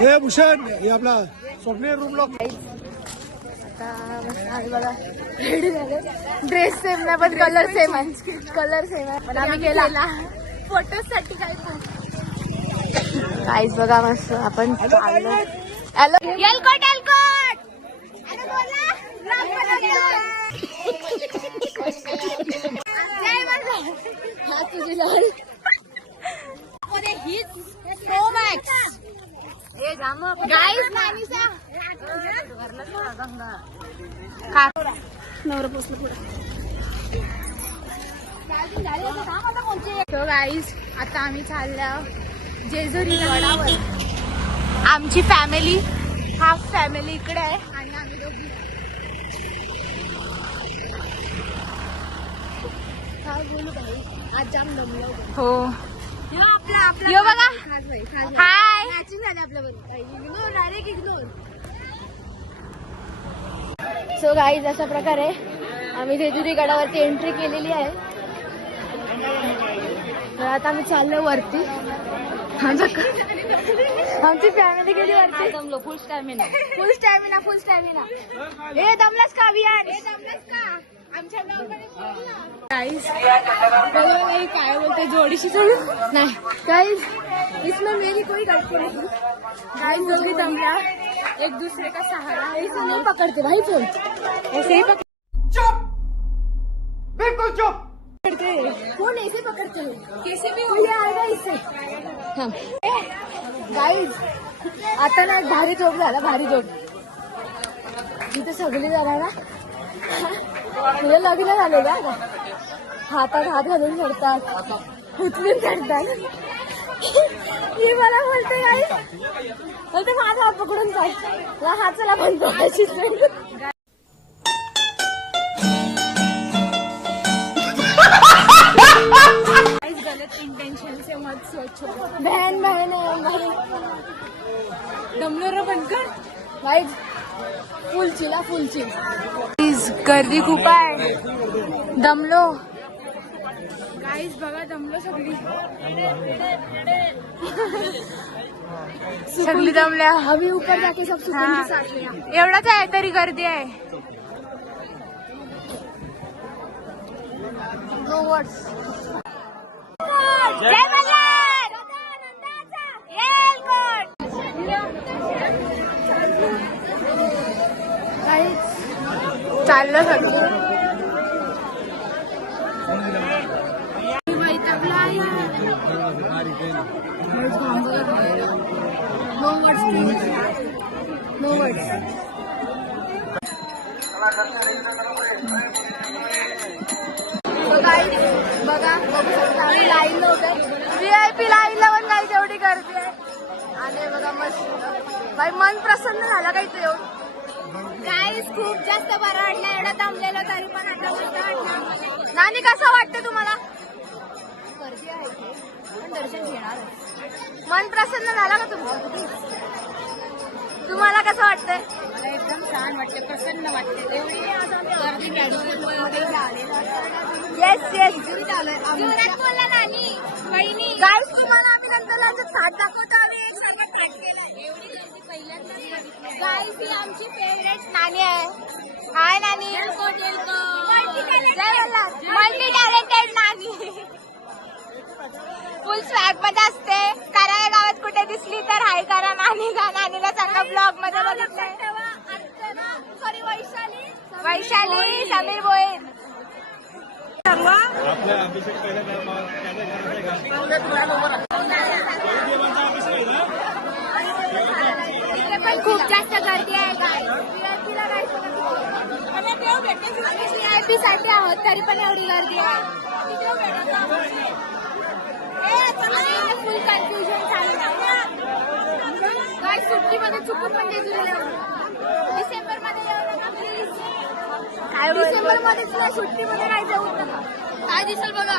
हे भूषण हे आपला स्वप्ने रूम लॉक बघा रेडी झाले. ड्रेस सेम नाही पण कलर सेम आहे. कलर सेम आहे. पण आम्ही केला. फोटोजसाठी काय काहीच बघा मस्त आपण चाललो. हॅलो एलकोट एलकोट जय माझा हा तुझी लाल सो मच गाईज नवरा पोचलं पुढे गाईज आता आम्ही चाललो जेजुरी गडावर आमची फॅमिली हाफ फॅमिली इकडे आहे. आणि आम्ही दोघी. काय बोलू भाई आज जाम दमलो. हो. यो बघा. हाय. मॅचिंग झाले आपल्याबरोबर. Ignore direct ignore so guys अशा प्रकारे आम्ही जेजुरी गडावरती एंट्री केलेली आहे. तर आता आम्ही चाललो वरती. आमचं फॅमिली गेली वरती. दमलो. Full stamina full stamina full stamina हे दमलास का अभियान? हे दमलास का? काय बोलते जोडीशी जोडी नाही. गाईज इसमें मेरी कोई गलती नहीं। गाइस जोगी दमला एक दूसरे का सहारा। ऐसे नहीं पकड़ते भाई फ़ोन। ऐसे ही पकड़ बिलकुल चुप! पकड़ते फ़ोन ऐसे पकड़ते हैं। कैसे भी हो आएगा इससे। हाँ। गाइस आता ना भारी जोक झाला भारी जोक। जिथे सगळी जरा ना तुला लग्न झाले का? हातात हात घालून करतात उचलून करतात मी मला बोलते काय बोलते माझा हात पकडून चाल हात चला म्हणतो अशीच नाही. गलत इंटेंशन से मत सोचो बहन बहन है भाई दमलो रे बनकर भाई फुल चिला फुल चिल प्लीज गर्दी खूप आहे दमलो गाईज बघा दमलो सगळी सगळी दमल्या अभी ऊपर जाके सब एवढाच आहे तरी गर्दी आहे जय मल्हार चाललं सगळं नो वर्ड्स नो वर्ड्स बघा बघू शकता. आम्ही लाईन होते व्ही आय पी लाईनला पण काही तेवढी गर्दी आहे. आणि बघा मस्त. भाई मन प्रसन्न झालं काही ते गाईस खूप जास्त बरं वाटलं. एवढं दमलेलं तरी पण आता मस्त वाटलं नानी कसं वाटतं तुम्हाला? गर्दी आहे इथे, पण दर्शन घेणार मन प्रसन्न झालं का तुमचं? तुम्हाला कसं वाटतंय? मला एकदम छान वाटते प्रसन्न वाटते एवढी गर्दी येस येस गाईस तुम्हाला आम्ही नंतर आमचं थाट दाखवतो आम्ही. एक थाट केलंय. एवढी गर्दी पहिल्यांदाच गाईस ही आमची फेवरेट नानी आहे. हाय नानी मल्टी टॅलेंटेड नानी फुल स्वॅगमध्ये असते. कराव्या गावात कुठे दिसली तर हाय करा नानीला नानीला सांगा ब्लॉगमध्ये बघितलंय. सॉरी वैशाली. वैशाली समीर भोईर इथे पण खूप जास्त गर्दी आहे साठी आहोत तरी पण एवढी गर्दी आहे. फुल कन्फ्युजन चालू आहे. सुट्टीमध्ये चुकून पण जेजुरीला डिसेंबरमध्ये डिसेंबरमध्ये सुट्टीमध्ये काय जाऊ नका काय दिसेल बघा?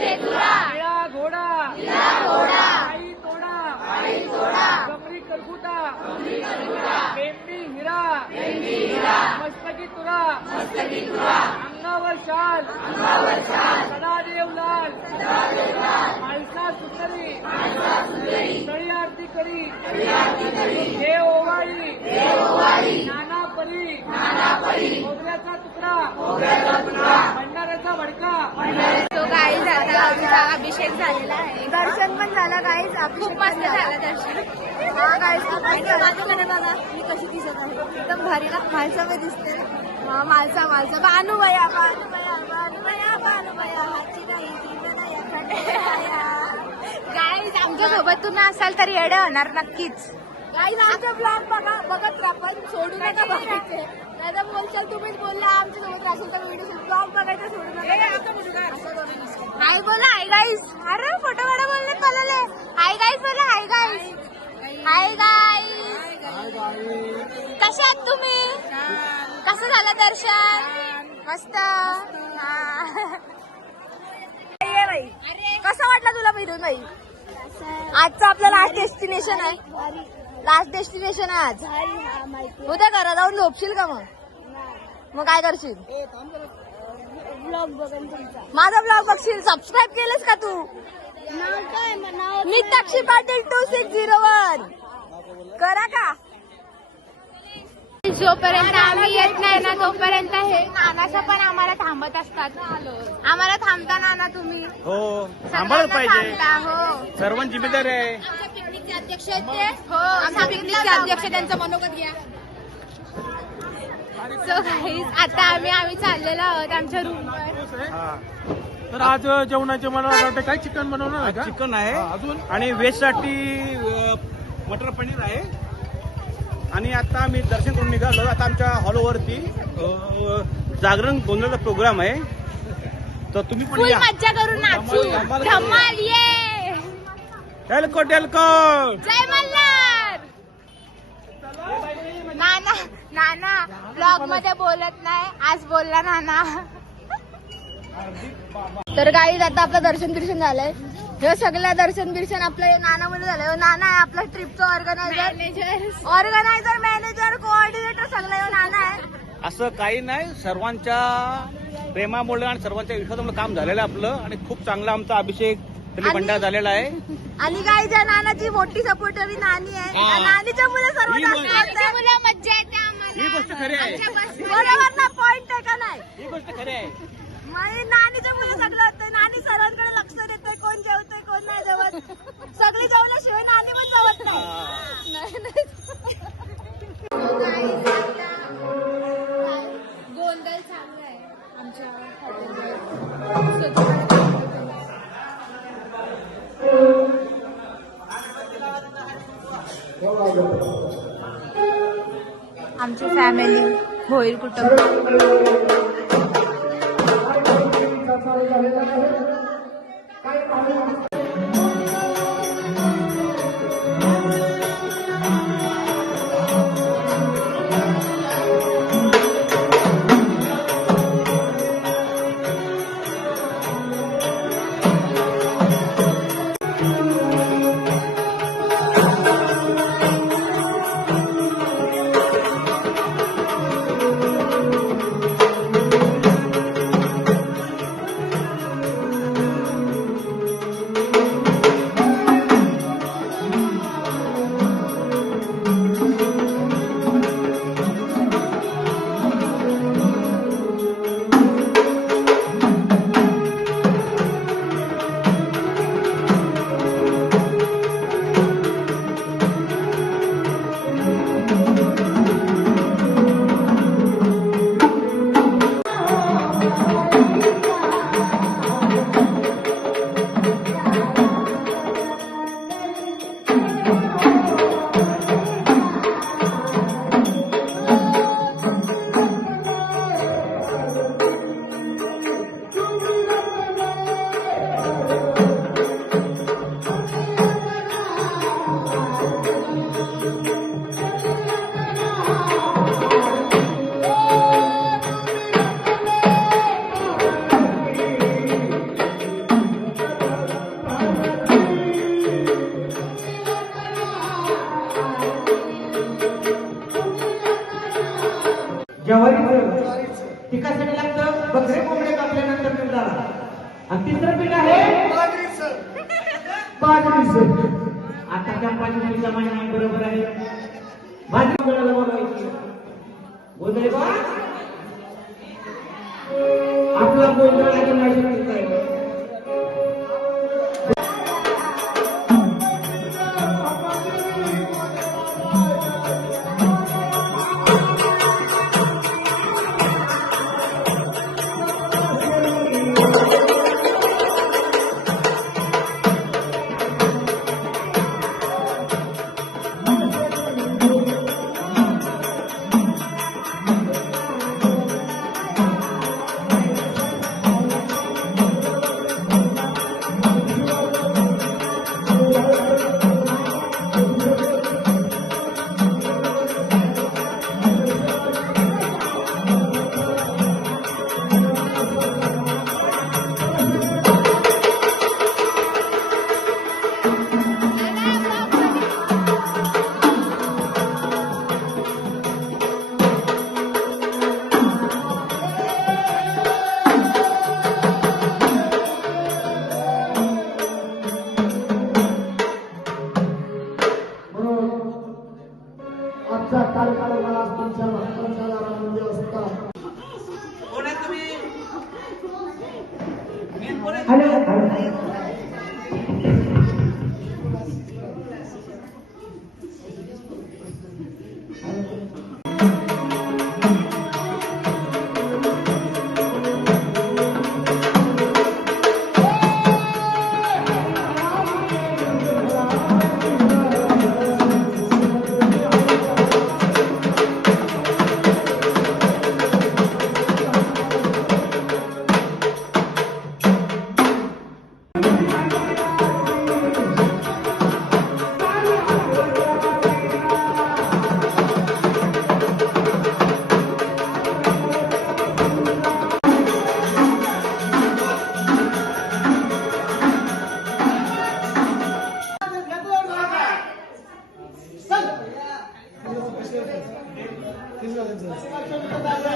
निळा घोडा. आई तोडा. कमरी करकुटा. बेंबी हिरा. मस्तकी तुरा. अंगावर शाल. सदादेव लाल. मालसा सुंदरी. सळी आरती करी. देव ओवाळी. परी खोबऱ्याचा तुकडा. भंडाऱ्याचा भडका तो गाईज आता आमचा अभिषेक झालेला आहे. दर्शन पण झालं गाईज. खूप मस्त झालं. दर्शन. हा गाईज खूप मस्त. माझ्याकडे बघा मी कशी दिसत आहे. एकदम भारी ना. मालसा मी दिसते हा, मालसा मालसा. बानुबया बानुबया बानुबया बानुबया हाची नाही तिचं नाही गाईज आमच्यासोबत तुम्ही असाल तर येडे होणार नक्कीच. गाईज आमचा ब्लॉग बघा बघत राहा पण सोडू नका बघायचे. नाही तर बोलशाल तुम्हीच बोलला आमच्यासोबत राहशील तर व्हिडिओ ब्लॉग बघायचा सोडू नका. हाय बोला हाय गाईज अरे फोटो काढा बोलले कळले हाय गाईज बोला. हाय गाईज हाय गाईज कसे आहात तुम्ही? कसं झालं दर्शन? मस्त. कसं वाटलं तुला फिरून बाई? आजचं आपलं लास्ट डेस्टिनेशन आहे. लास्ट डेस्टिनेशन आहे आज. उद्या घरा जाऊन झोपशील का मग? मग काय करशील? ब्लॉग बघून तुमचा माझा ब्लॉग बघशील. सबस्क्राईब केलंस का तू? नाव काय मग नाव Meenakshi Patil two six zero one करा का? जोपर्यंत आम्ही येत नाही ना तोपर्यंत हे नानाचं पण आम्हाला थांबत असतात. आम्हाला थांबता नाना तुम्ही? हो थांबता हो. सर्वांची जिम्मेदारी आहे. पिकनिकचे अध्यक्ष आहेत ते. हो आमच्या पिकनिकचे अध्यक्ष त्यांचं मनोगत घ्या. सो गाईज आता आम्ही आम्ही चाललेलो आहोत आमच्या रूमवर हा. तर आज जेवणाचे मला वाटतं काय चिकन बनवणार आहे का? चिकन आहे. अजून? आणि व्हेजसाठी मटर पनीर आहे. आणि आता आम्ही दर्शन करून निघालो. आता आमच्या हॉलवरती जागरण गोंधळाचा प्रोग्राम आहे. तर तुम्ही पण फुल या. मज्जा करून नाचू. धमाल ये. टेलको टेलको जय मल्हार! नाना नाना ब्लॉगमध्ये बोलत नाही. आज बोलला नाना. तर गाईज आता आपलं दर्शन बिर्शन झालंय. हे सगळं दर्शन बिर्शन आपलं हे नानामध्ये झालंय. ह्यो नाना आहे आपला ट्रिपचा ऑर्गनायझर ऑर्गनायझर मॅनेजर कोऑर्डिनेटर सगळं नाना आहे. असं काही नाही. सर्वांच्या प्रेमामुळे आणि सर्वांच्या विश्वासामुळे काम झालेलं आहे आपलं. आणि खूप चांगला आमचा अभिषेक बंडा झालेला आहे? आणि काही ज्या नानाची मोठी सपोर्टर नानी आहे. नानीच्या मुलं सर्व बरोबर ना पॉइंट आहे का नाही? नानीच्या मुलं सगळं होतं नानी सर्वांकडे लक्ष देते कोण जेवते कोण नाही जेवत. सगळी जेवल्याशिवाय नानी पण जेवत नाही. गोंधळ आहे. आमच्या आमची फॅमिली भोईर कुटुंब. ¡Vamos, vamos!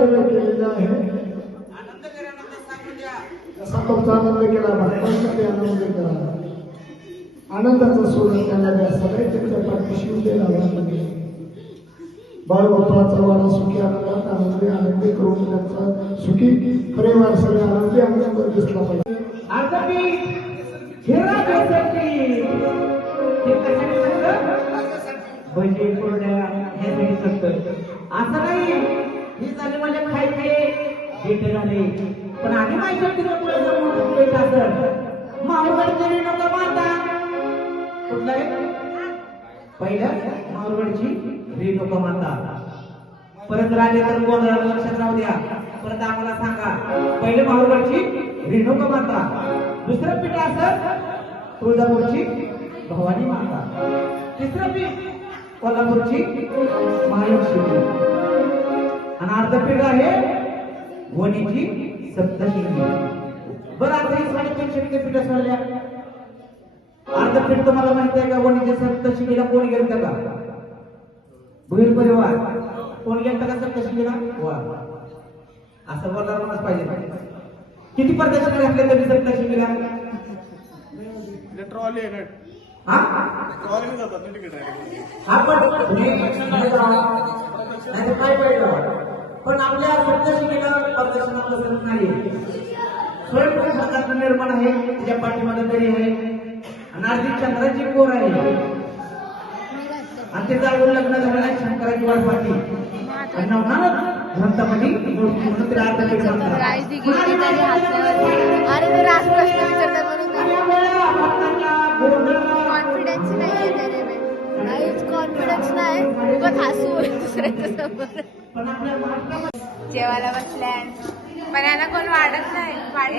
आनंद केलेला आहे तसा आनंद केला आनंद केला आनंदाचा सोडून त्याला व्यासाला त्यांच्या पाठीशी उभे राहणार सुखी आनंदात आनंदी आनंदी करून त्यांचा सुखी परिवार सगळे आनंदी आनंद दिसला पाहिजे. आता मी हिरा असं नाही. ही झाले माझ्या खाई खाई. भेट झाले पण आधी माहिती होती पुढे जाऊन भेट असं माहुरगडची नको माता कुठला आहे पहिलं माहुरगडची रेणुका माता परत राहिले तर गोंधळ लक्षात राहू द्या. परत आम्हाला सांगा. पहिले माहुरगडची रेणुका माता दुसरं पीठ असत तुळजापूरची भवानी माता तिसरं पीठ कोल्हापूरची महालक्ष्मी अर्ध पीठ आहे वणीची सप्तशिंगी बरं आता ही साडेतीनशे पीठ सोडल्या अर्ध पीठ तुम्हाला माहिती आहे का वणीच्या सप्तशिंगीला कोण गेलं का भुईर परिवार कोण गेलं का सप्तशिंगीला वा असं बोलणार पाहिजे किती प्रदर्शन घातले तरी सप्तशिंगीला ट्रॉली हा ट्रॉली जातात आपण नाही काय पाहिजे पण आपल्या सप्तशिंगीला प्रदर्शन नाही स्वयंप्रकाश निर्माण आहे त्याच्या पाठीमध्ये तरी आहे. आणि चंद्राची कोर आहे. आणि ते जाऊन लग्न झालेलं आहे शंकराची वाट पाठी आणि नवनाथ ग्रंथामध्ये मूर्ती म्हणून तरी हातात अरे ते राज प्रश्न विचारतात कॉन्फिडन्स त्याने. काहीच कॉन्फिडन्स नाही. उगाच हसू दुसऱ्याच्या समोर जेवायला बसल्या. पण यांना कोण वाढत नाही. हाय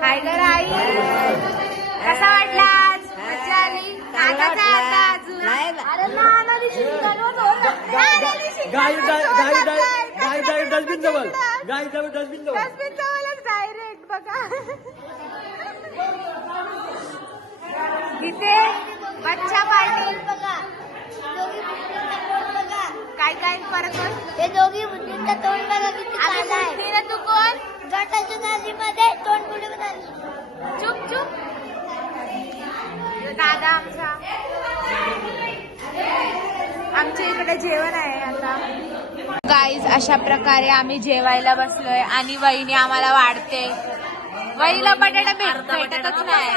हाय ग आई कसा वाटला आज? मजा आली? नाकाचा आता अजून? अरे गाय गाय गाय होता. गाय गाय गाय डस्टबिन जवळ. गाय जवळ डस्टबिन जवळ. डस्टबिन जवळच डायरेक्ट बघा. इथे बच्चा बघा बघा काय काय परत. हे दोघी मुलींचा तोंड बघा किती काला आहे. तू कोण? गटाच्या नदीमध्ये तोंड आणली. चुप चुप. दादा आमचा. आमच्या इकडे जेवण आहे आता. गाईज अशा प्रकारे आम्ही जेवायला बसलोय आणि वहिनी आम्हाला वाढते. वहिनीला बटाटा भेट भेटतच नाही.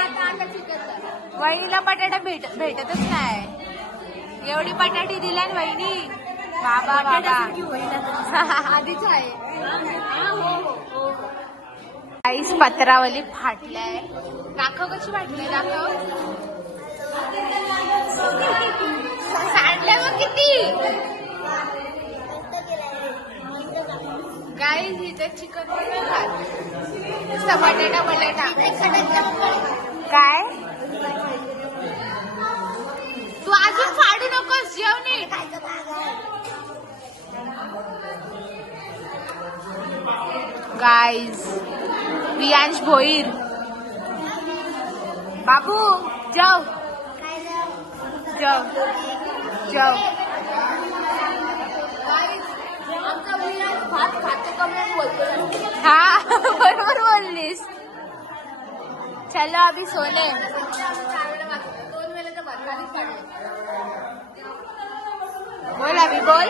वहिनीला बटाटा भेट भेटतच नाही. एवढी बटाटी दिल्या ना वहिनी. बाबा बाबा. आधीच आहे. आईस पत्रावली फाटलाय दाखव कशी फाटली दाखव. सांडल्या मग किती? गाईज इथे चिकन नुसतं बटाटा. बटाटा काय? तू अजून फाडू नकोस जेव नीट गाईज वियांश भोईर. बाबू जाओ जाओ जाओ हा। बरोबर बोललीस। चलो अभी सोने। बोल अभी बोल।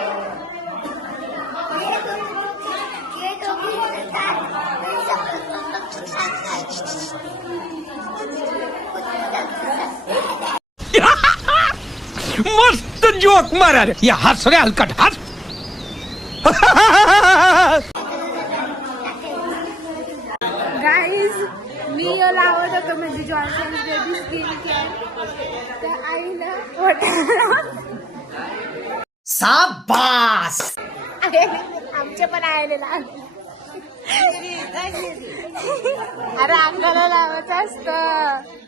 मस्त जोक मारा रे। या हात सगळे हलकट हात जॉन्सन बेबी स्किन केअर त्या आईनं साबास आमचे पण आलेले अरे अंगाला लावायचं असतं.